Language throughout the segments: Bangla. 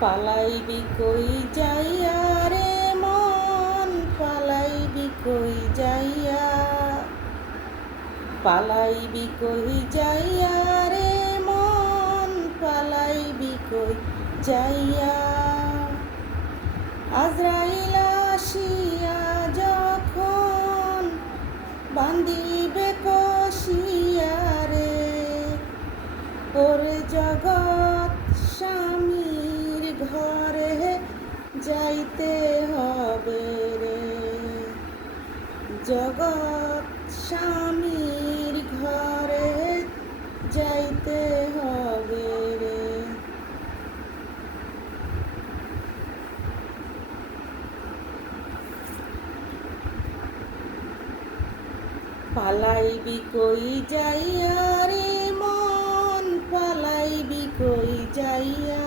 পালাইবি কই যাইয়া রে মন, পালাইবি কই যাইয়া, পালাইবি কই যাইয়া রে মন, পালাইবি কই যাইয়া। আজরাইল আসিয়া যখন বান্দিবে কষিয়া রে, ওরে জগৎ স্বামীর ঘরে যাইতে হবে রে, জগৎ স্বামীর ঘরে যাইতে হবে রে। পালাইবি কই যাইয়া রে মন, পালাইবি কই যাইয়া।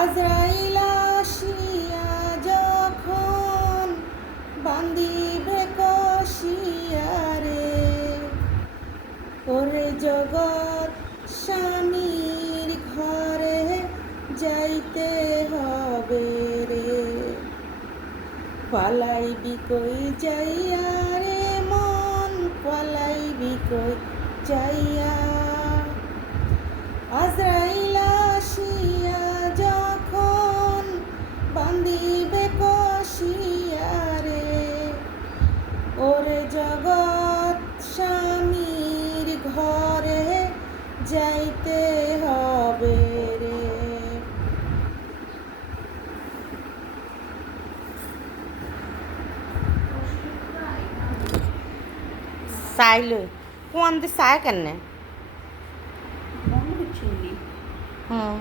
আজরাইল আসিয়া যখন বান্দিবে কষিয়া রে, ওরে জগৎ স্বামীর ঘরে যাইতে হবে রে। পালাইবি কই যাইয়া রে মন, পালাইবি কই যাইয়া। আজরাইল আসিয়া যখন বান্দিবে কষিয়া রে, ওরে জগৎ স্বামীর ঘরে যাইতে হবে রে। চাইলে কোন দি চায় কেন? মনে হচ্ছে হুম।